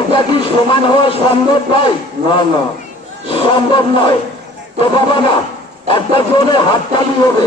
এইটা কি সমান হওয়া সম্ভব নয়। না না। সম্ভব নয়। তো বাবা না একটা জোরে হাততালি হবে।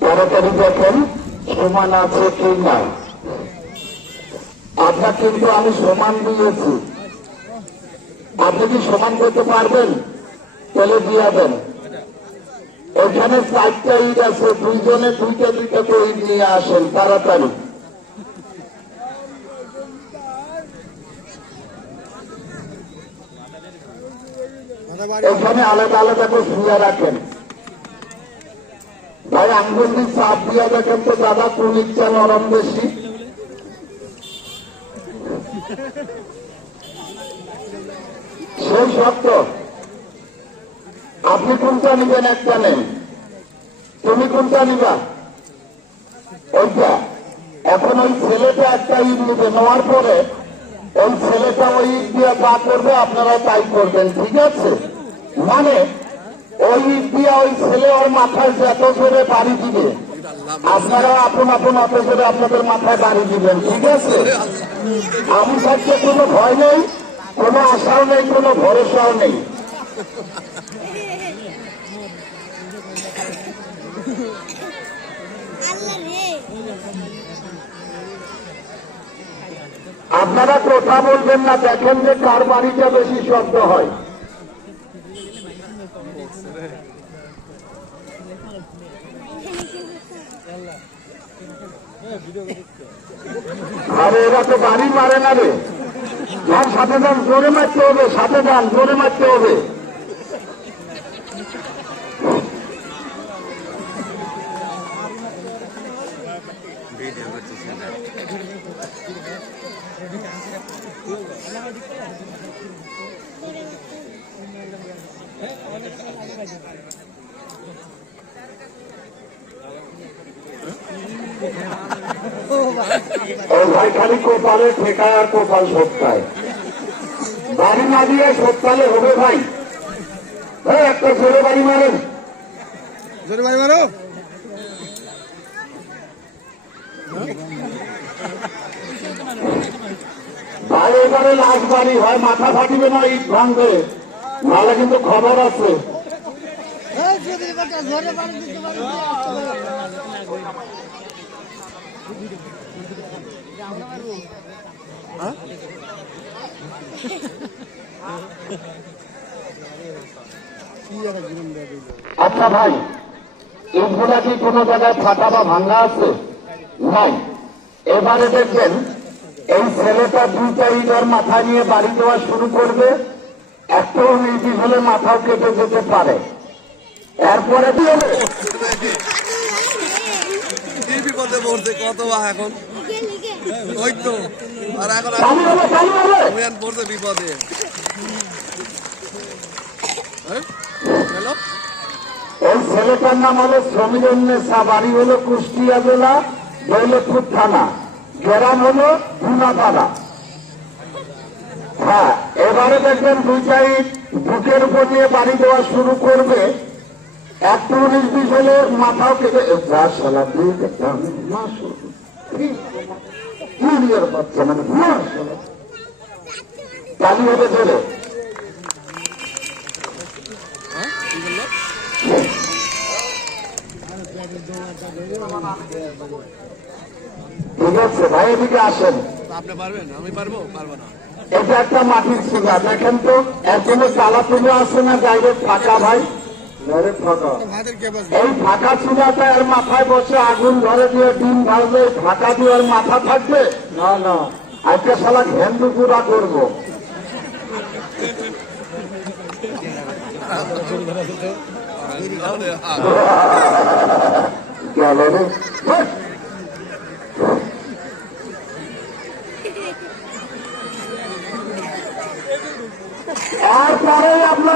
তাড়াতাড়ি দেখেন সমান আছে কি না আপনার কিন্তু আমি সমান দিয়েছি। আপনি কি সমান করতে পারবেন? তাহলে দিয়ে দেন। ওখানে চারটা ইট আছে, দুইজনে দুইটা দুইটা করে ইট নিয়ে আসেন, তাড়াতাড়ি। এখানে আলাদা আলাদা করে শুয়ে রাখেন। ভাই, আঙ্গুল দিয়ে চাপ দিয়া দেখেন তো দাদা ইচ্ছা নরম বেশি? সেই সত্য। আপনি কোনটা নিবেন একটা নেন তুমি কোনটা নিবা? ওইটা। এখন ওই ছেলেটা একটা ইট নিবে, নেওয়ার পরে ওই ছেলেটা ওই ইট দিয়ে যা করবে আপনারা তাই করবেন, ঠিক আছে? মানে ওই ইট দিয়ে ওই ছেলে ওর মাথায় যত জোরে বাড়ি দিবে আপনারা আপন আপন জোরে আপনাদের মাথায় বাড়ি দিবেন, ঠিক আছে? আমি থাকতে কোনো ভয় নেই, কোনো আশাও নেই, কোনো ভরসাও নেই। আপনারা কথা বলবেন না, দেখেন যে কার বাড়িটা বেশি শব্দ হয়। আরে, এরা তো বাড়ি মারে না রে। যার সাথে যান, জোরে মারতে হবে, সাথে যান, জোরে মারতে হবে। খালি কোপালে ঠেকায় আর কোপাল সত্যায় বাড়ি না দিয়ে সত্যালে হবে ভাই। এই একটা জোরে বাড়ি মারেন। জোরে বাড়ি মারো। ভাই এবারে বাড়ি হয়, মাথা ফাটিবে না ইট ভাঙবে? নাহলে কিন্তু খবর আছে। আচ্ছা ভাই, ইটগুলা কি কোনো জায়গায় ফাটা বা ভাঙ্গা আছে? নাই। এবারে দেখবেন এই ছেলেটা দুইটা ইটের মাথা নিয়ে বাড়ি দেওয়া শুরু করবে একটাও নির্দিষ্ট হলে মাথাও কেটে যেতে পারে। এরপরে কি হবে? বিপদে পড়ছে কত এখন? ওই তো আর এখন পড়ছে বিপদে। হ্যাঁ? হ্যালো? এই ছেলেটার নাম হলো নেশা বাড়ি হলো কুষ্টিয়া জেলা দৌলতপুর থানা। গ্রাম হলো ধুনাপাড়া হ্যাঁ এবারে দেখবেন দুই ইট বুকের উপর নিয়ে বাড়ি দেওয়া শুরু করবে। একটু উনিশ বিশ হলে মাথাও কেটে সালা দিয়ে হবে। ধরে হ্যাঁ কি বলল ভাই এদিকে আসেন। আপনি পারবেন? আমি পারব? পারব না। এটা একটা মাটির শিলা দেখেন তো এখনও চালা তুলে আসে না ডাইরেক্ট ফাঁকা ভাই। এই ফাঁকা চুলাটা এর মাথায় বসে আগুন ধরে দিয়ে ডিম ভাজবে ফাঁকা দিয়ে এর মাথা থাকবে? না না। আজকে শালা ঘেন্ডু পুরা করব। গেল রে।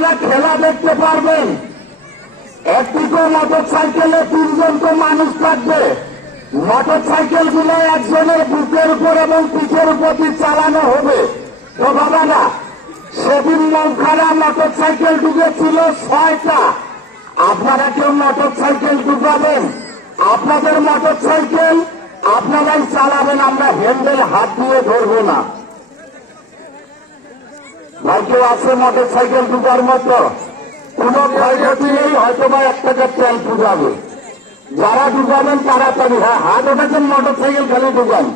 আপনারা খেলা দেখতে পারবেন। একদিকে মোটর সাইকেলে তিনজন তো মানুষ থাকবে। মোটর সাইকেলগুলো একজনের বুকের উপর এবং পিঠের উপর চালানো হবে। তো বাবা না সেদিন নৌখানা মোটর সাইকেল ঢুকেছিল ছয়টা। আপনারা কেউ মোটর সাইকেল ঢুকাবেন আপনাদের মোটর সাইকেল আপনারাই চালাবেন, আমরা হ্যান্ডেল হাত দিয়ে ধরবো না। কেউ আছে মোটর সাইকেল ঢুকার মতো, কোন ক্ষয়ক্ষতি নেই হয়তো বা এক টাকা তেল ঢুকাবে। যারা ঢুকাবেন তাড়াতাড়ি হ্যাঁ হাত ওঠাচ্ছেন মোটর সাইকেল খালি ঢুকান।